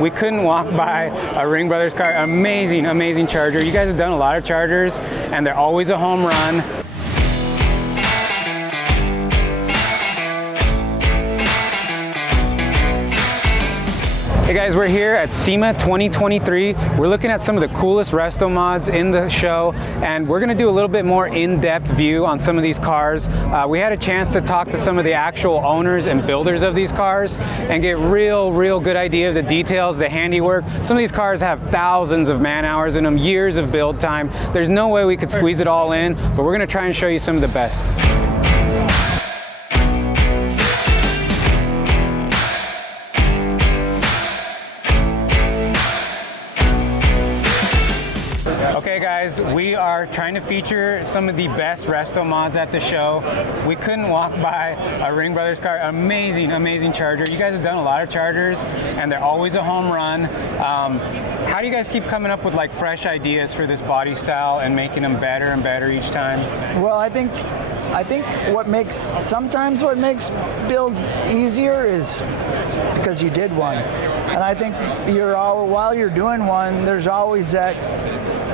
we couldn't walk by a Ringbrothers car. Amazing, amazing charger. You guys have done a lot of chargers, and they're always a home run. Hey guys, we're here at SEMA 2023. We're looking at some of the coolest RestoMods in the show, and we're gonna do a little bit more in-depth view on some of these cars. We had a chance to talk to some of the actual owners and builders of these cars and get real good ideas, the details, the handiwork. Some of these cars have thousands of man hours in them, years of build time. There's no way we could squeeze it all in, but we're gonna try and show you some of the best. Okay guys, we are trying to feature some of the best RestoMods at the show. We couldn't walk by a Ringbrothers car. Amazing, amazing charger. You guys have done a lot of chargers, and they're always a home run. How do you guys keep coming up with like fresh ideas for this body style and making them better and better each time? Well, I think sometimes what makes builds easier is because you did one. And I think while you're doing one, there's always that,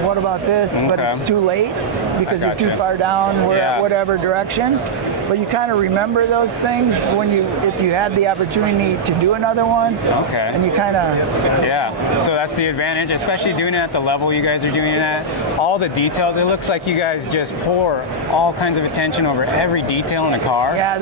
what about this? Okay. But it's too late because you're too far down whatever direction. But you kind of remember those things if you had the opportunity to do another one. Okay. And you kind of... Yeah, so that's the advantage, especially doing it at the level you guys are doing it at. All the details, it looks like you guys just pour all kinds of attention over every detail in the car. Yeah,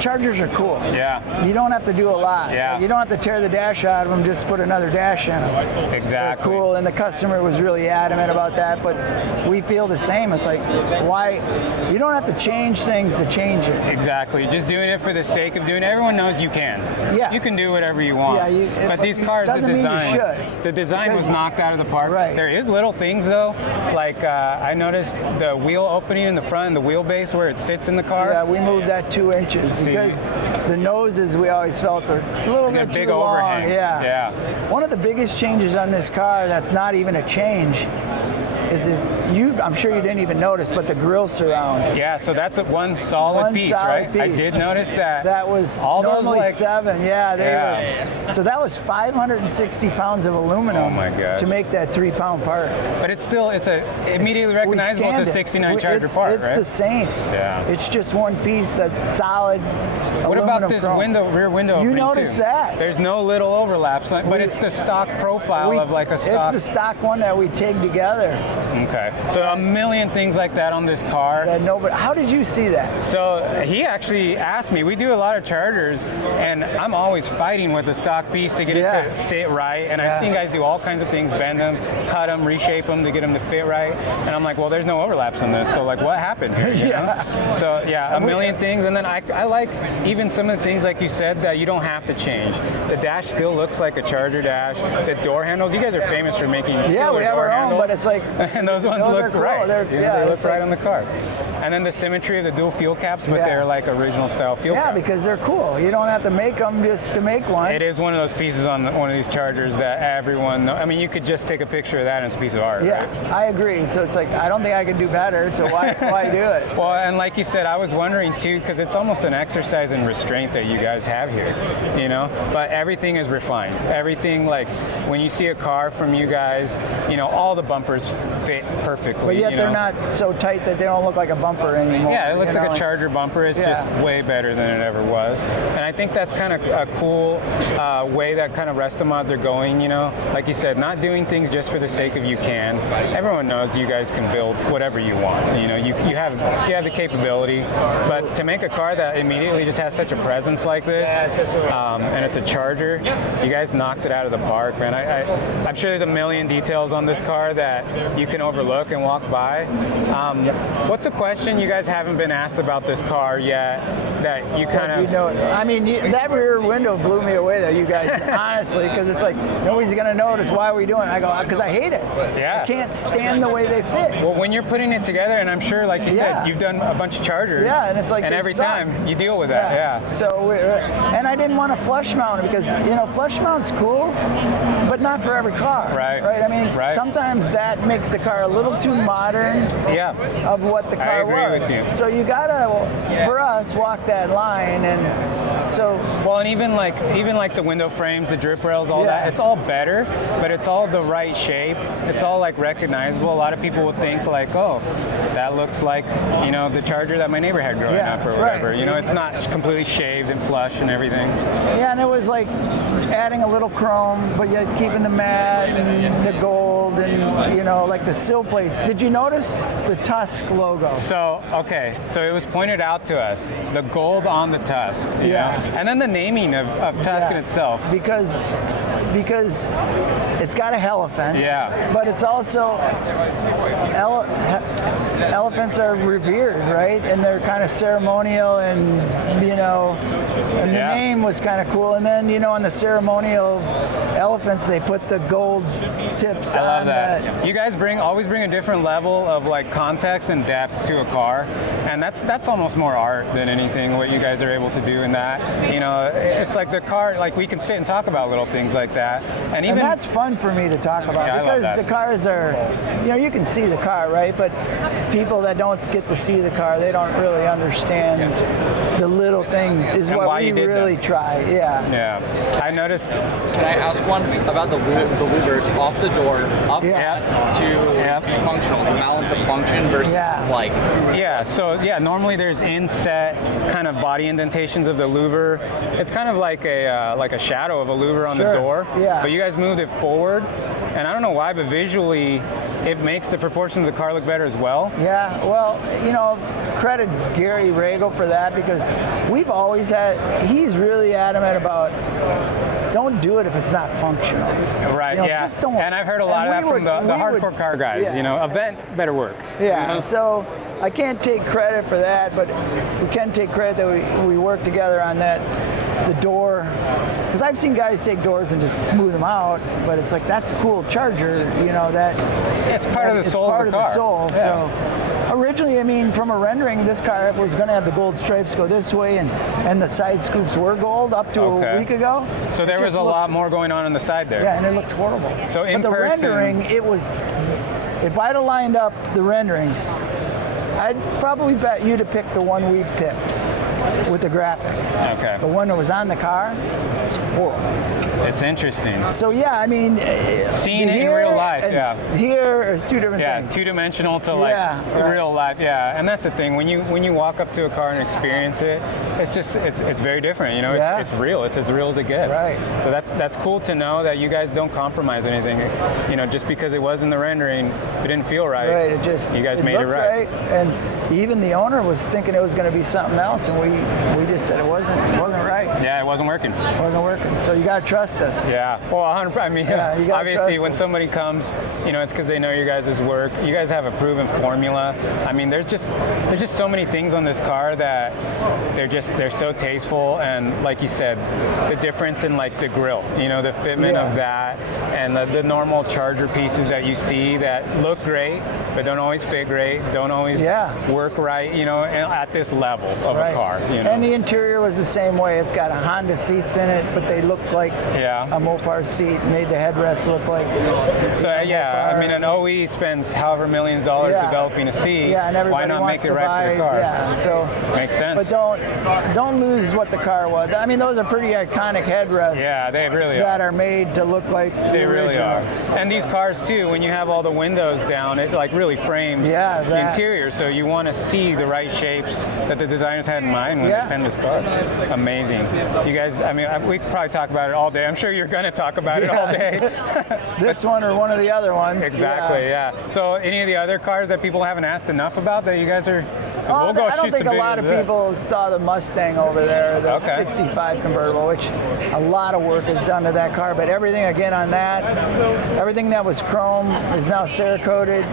chargers are cool. Yeah. You don't have to do a lot. Yeah. You don't have to tear the dash out of them, just put another dash in them. Exactly. They're cool, and the customer was really adamant about that, but we feel the same. It's like, why? You don't have to change things to change it. Exactly. Just doing it for the sake of doing it. Everyone knows you can. Yeah. You can do whatever you want. Yeah. But these cars, the design was knocked out of the park. Right. There is little things though, like I noticed the wheel opening in the front and the wheelbase where it sits in the car. Yeah, we moved that 2 inches because the noses we always felt were a little bit too long. Overhang. Yeah. One of the biggest changes on this car that's not even a change is I'm sure you didn't even notice, but the grill surround. Yeah, so that's one solid piece, right? I did notice that. That was all normally those, 7. Yeah, they were. So that was 560 pounds of aluminum. Oh my God. To make that 3-pound part. But it's immediately recognizable. It's a 69 charger part, right? It's the same. Yeah. It's just one piece that's solid. What about this rear window? You noticed that? There's no little overlaps, but it's the stock profile of like a stock. It's the stock one that we tagged together. Okay, so a million things like that on this car. But how did you see that? So he actually asked me, we do a lot of chargers, and I'm always fighting with the stock piece to get it to sit right, and I've seen guys do all kinds of things, bend them, cut them, reshape them to get them to fit right, and I'm like, well, there's no overlaps on this, so like, what happened here, you know? So yeah, a million things, and then I like even some of the things, like you said, that you don't have to change. The dash still looks like a charger dash. The door handles, you guys are famous for making we have our own, but it's like... And those ones look cool. right. They look right like, on the car. And then the symmetry of the dual fuel caps, but they're like original style fuel caps. Yeah, because they're cool. You don't have to make them just to make one. It is one of those pieces on one of these chargers that everyone knows. I mean, you could just take a picture of that and it's a piece of art. Yeah, right? I agree. So it's like, I don't think I can do better, so why do it? Well, and like you said, I was wondering too, because it's almost an exercise in restraint that you guys have here, you know? But everything is refined. Everything, like, when you see a car from you guys, you know, all the bumpers fit perfectly. But yet they're not so tight that they don't look like a bumper anymore. Yeah, it looks like a charger bumper. It's just way better than it ever was. And I think that's kind of a cool way that kind of RestoMods are going, you know? Like you said, not doing things just for the sake of you can. Everyone knows you guys can build whatever you want. You know, you have the capability. But to make a car that immediately just has such a presence like this, and it's a charger, you guys knocked it out of the park, man. I'm sure there's a million details on this car that you can overlook and walk by. What's a question you guys haven't been asked about this car yet that you kind of... I mean, that rear window blew me away though, you guys, honestly, because it's like, nobody's going to notice. Why are we doing it? I go, because I hate it. Yeah. I can't stand the way they fit. Well, when you're putting it together, and I'm sure, like you said, you've done a bunch of chargers. Yeah, and it's like, and every time you deal with that, yeah. So, and I didn't want to flush mount it because, you know, flush mount's cool, but not for every car. Right. Right? I mean, sometimes that makes the car a little too modern of what the car was. With you. So you gotta, for us, walk that line, and So well, and even like the window frames, the drip rails, all that, it's all better, but it's all the right shape. It's all like recognizable. A lot of people would think like, oh, that looks like, you know, the Charger that my neighbor had growing up or whatever. You know, it's not completely shaved and flush and everything. Yeah, and it was like adding a little chrome, but yet keeping the matte and the gold and, you know, like the sill plates. Did you notice the Tusk logo? So, okay, so it was pointed out to us, the gold on the Tusk. Yeah. And then the naming of Tusk in itself. Because it's got a Hellephant. Yeah. But it's also, elephants are revered, right? And they're kind of ceremonial and, you know, and the name was kind of cool. And then, you know, on the ceremonial elephants, they put the gold tips on. I love that. You guys always bring a different level of like context and depth to a car, and that's almost more art than anything. What you guys are able to do in that, you know, it's like the car. Like we can sit and talk about little things like that, and that's fun for me to talk about because the cars are, you know, you can see the car, right? But people that don't get to see the car, they don't really understand the little things. Is and what we really try. Yeah. I noticed. Can I ask one about the louvers off the door, up to functional, the balance of function versus like? Yeah, so normally there's inset kind of body indentations of the louver. It's kind of like a shadow of a louver on the door. Yeah. But you guys moved it forward, and I don't know why, but visually it makes the proportions of the car look better as well. Yeah, well, you know, credit Gary Rago for that because we've always he's really adamant about don't do it if it's not functional. Right, you know, just don't. And I've heard a lot of that from the hardcore car guys, you know, event better work. Yeah, you know? So I can't take credit for that, but we can take credit that we worked together on that, the door. Because I've seen guys take doors and just smooth them out, but it's like, that's cool Charger, you know, that. It's part of the soul of the car. It's part of the soul, yeah. So. Originally, I mean, from a rendering, this car was going to have the gold stripes go this way, and the side scoops were gold up to a week ago. So there was a lot more going on the side there. Yeah, and it looked horrible. So but the rendering, it was, if I'd have lined up the renderings, I'd probably bet you to pick the one we picked with the graphics. Okay. The one that was on the car, it's horrible. It's interesting. So yeah, I mean, seen it in real life, here is two different things. Yeah, two-dimensional to like real life, and that's the thing. When you walk up to a car and experience it, it's just it's very different. You know, it's real. It's as real as it gets. Right. So that's cool to know that you guys don't compromise anything. You know, just because it was in the rendering, if it didn't feel right, it just you guys made it right. And even the owner was thinking it was going to be something else, and we just said it wasn't right. Yeah, it wasn't working. It wasn't working. So you got to trust us. Yeah. Well, 100%. I mean, obviously, when somebody comes, you know, it's because they know your guys' work. You guys have a proven formula. I mean, there's just so many things on this car that they're so tasteful, and like you said, the difference in like the grille, you know, the fitment of that, and the normal Charger pieces that you see that look great, but don't always fit great, don't always work right, you know, at this level of a car. You know? And the interior was the same way. It's got a Honda seats in it, but they look like a Mopar seat, made the headrest look like. So I mean, an OE spends however millions of dollars developing a seat. Yeah, and everybody why not wants make it to right buy, for the car? Yeah, so makes sense. But don't lose what the car was. I mean, those are pretty iconic headrests. Yeah, they really that are made to look like the originals. And these cars too, when you have all the windows down, it like really frames the interior. So you want to see the right shapes that the designers had in mind when they penned this car. Amazing. You guys, I mean, we could probably talk about it all day. I'm sure you're going to talk about it all day. This one or one of the other ones. Exactly, So any of the other cars that people haven't asked enough about that you guys are... I don't think a lot of people saw the Mustang over there, the 65 convertible, which a lot of work is done to that car, but everything again on that, everything that was chrome is now Cerakoted,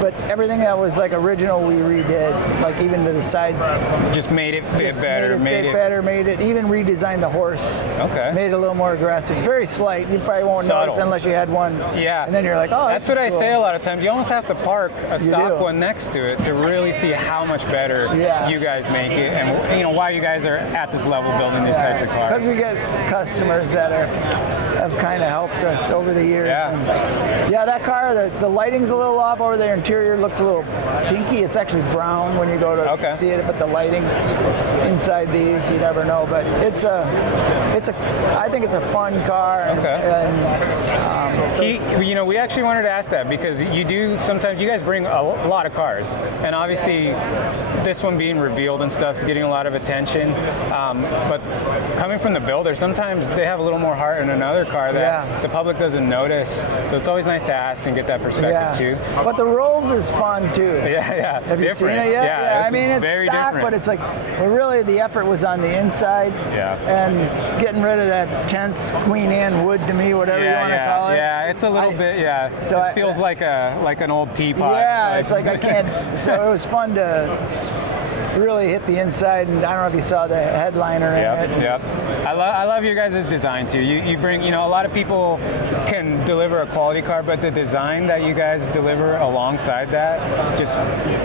but everything that was like original we redid, like even to the sides. Just made it fit better. Made it, even redesigned the horse. Okay. Made it a little more aggressive. Very slight, you probably won't notice unless you had one. Yeah. And then you're like, oh, that's what I say a lot of times. You almost have to park a stock one next to it to really see how much better you guys make it, and you know why you guys are at this level building these types of cars. Because we get customers that are have kind of helped us over the years. Yeah. And yeah, that car, the lighting's a little off over there. Interior looks a little pinky. It's actually brown when you go to see it, but the lighting inside these, you never know. But I think it's a fun car. You know, we actually wanted to ask that because sometimes you guys bring a lot of cars, and obviously this one being revealed and stuff is getting a lot of attention. But coming from the builder, sometimes they have a little more heart in another car that the public doesn't notice. So it's always nice to ask and get that perspective too. But the Rolls is fun too. Yeah. Have you seen it yet? Yeah, I mean, it's very stock, different. but it's like, well, really the effort was on the inside. Yeah. And getting rid of that tense Queen Anne wood to me, whatever you want to call it. Yeah, it's a little bit, So it feels like an old teapot. Yeah, it's like I can't. So it was fun to really hit the inside, and I don't know if you saw the headliner in it. Yep. I love your guys' design too. You bring, a lot of people can deliver a quality car, but the design that you guys deliver alongside that just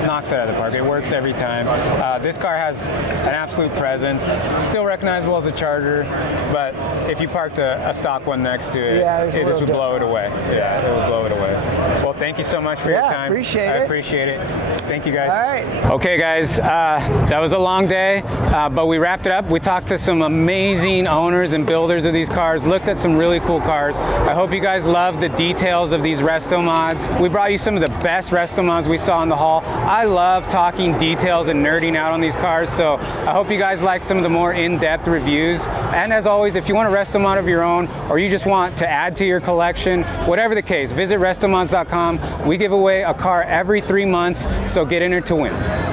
knocks it out of the park. It works every time. This car has an absolute presence, still recognizable as a Charger, but if you parked a stock one next to it, it just would blow it away. Yeah, it would blow it away. Well, thank you so much for your time. I appreciate it. Thank you guys. All right. Okay guys, that was a long day, but we wrapped it up. We talked to some amazing owners and builders of these cars, looked at some really cool cars. I hope you guys love the details of these RestoMods. We brought you some of the best RestoMods we saw in the haul. I love talking details and nerding out on these cars, so I hope you guys like some of the more in-depth reviews. And as always, if you want a RestoMod of your own, or you just want to add to your collection, whatever the case, visit RestoMods.com. We give away a car every 3 months, so get entered to win.